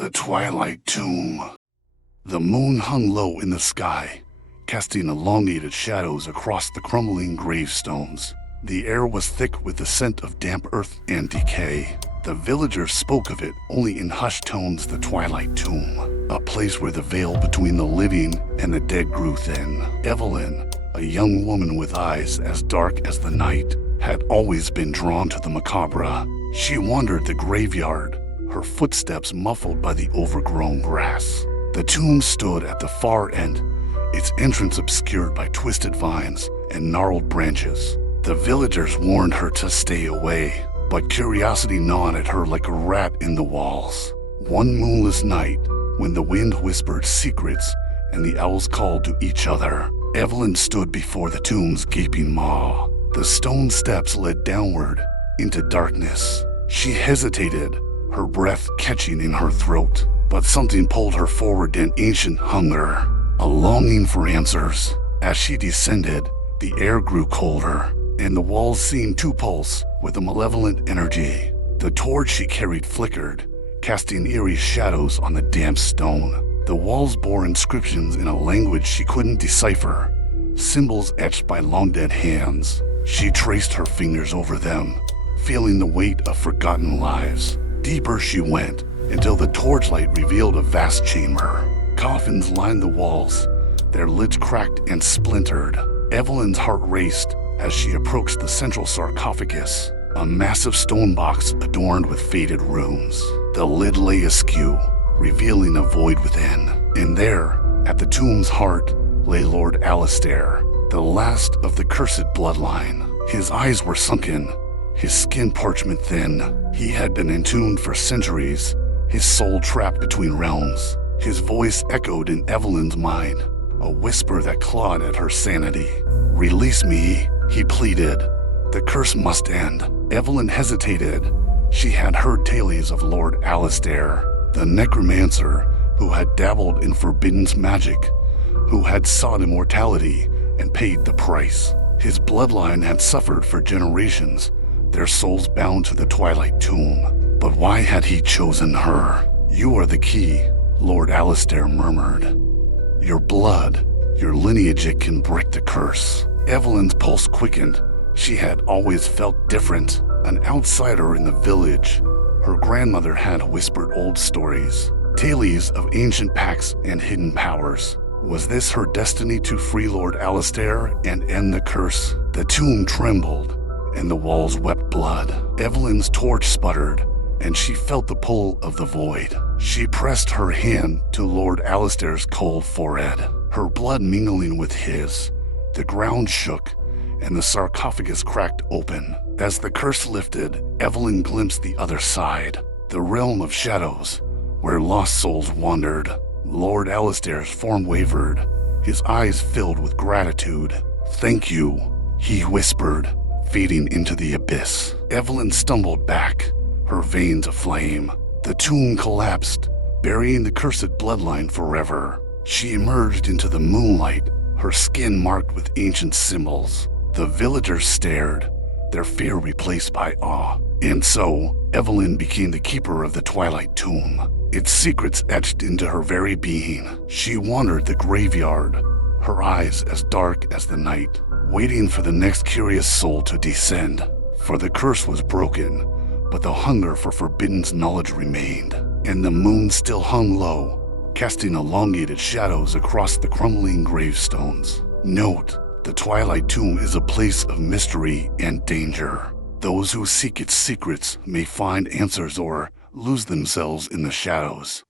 The Twilight Tomb. The moon hung low in the sky, casting elongated shadows across the crumbling gravestones. The air was thick with the scent of damp earth and decay. The villagers spoke of it only in hushed tones. The Twilight Tomb, a place where the veil between the living and the dead grew thin. Evelyn, a young woman with eyes as dark as the night, had always been drawn to the macabre. She wandered the graveyard, her footsteps muffled by the overgrown grass. The tomb stood at the far end, its entrance obscured by twisted vines and gnarled branches. The villagers warned her to stay away, but curiosity gnawed at her like a rat in the walls. One moonless night, when the wind whispered secrets and the owls called to each other, Evelyn stood before the tomb's gaping maw. The stone steps led downward into darkness. She hesitated, her breath catching in her throat, but something pulled her forward, an ancient hunger, a longing for answers. As she descended, the air grew colder, and the walls seemed to pulse with a malevolent energy. The torch she carried flickered, casting eerie shadows on the damp stone. The walls bore inscriptions in a language she couldn't decipher, symbols etched by long-dead hands. She traced her fingers over them, feeling the weight of forgotten lives. Deeper she went, until the torchlight revealed a vast chamber. Coffins lined the walls, their lids cracked and splintered. Evelyn's heart raced as she approached the central sarcophagus, a massive stone box adorned with faded runes. The lid lay askew, revealing a void within. And there, at the tomb's heart, lay Lord Alistair, the last of the cursed bloodline. His eyes were sunken, his skin parchment thin. He had been entombed for centuries, his soul trapped between realms. His voice echoed in Evelyn's mind, a whisper that clawed at her sanity. "Release me," he pleaded. "The curse must end." Evelyn hesitated. She had heard tales of Lord Alistair, the necromancer who had dabbled in forbidden magic, who had sought immortality and paid the price. His bloodline had suffered for generations, their souls bound to the Twilight Tomb. But why had he chosen her? "You are the key," Lord Alistair murmured. "Your blood, your lineage, it can break the curse." Evelyn's pulse quickened. She had always felt different, an outsider in the village. Her grandmother had whispered old stories, tales of ancient pacts and hidden powers. Was this her destiny to free Lord Alistair and end the curse? The tomb trembled, and the walls wept blood. Evelyn's torch sputtered, and she felt the pull of the void. She pressed her hand to Lord Alistair's cold forehead, her blood mingling with his. The ground shook, and the sarcophagus cracked open. As the curse lifted, Evelyn glimpsed the other side, the realm of shadows, where lost souls wandered. Lord Alistair's form wavered, his eyes filled with gratitude. "Thank you," he whispered, fading into the abyss. Evelyn stumbled back, her veins aflame. The tomb collapsed, burying the cursed bloodline forever. She emerged into the moonlight, her skin marked with ancient symbols. The villagers stared, their fear replaced by awe. And so, Evelyn became the keeper of the Twilight Tomb, its secrets etched into her very being. She wandered the graveyard, her eyes as dark as the night, waiting for the next curious soul to descend. For the curse was broken, but the hunger for forbidden knowledge remained, and the moon still hung low, casting elongated shadows across the crumbling gravestones. Note: the Twilight Tomb is a place of mystery and danger. Those who seek its secrets may find answers or lose themselves in the shadows.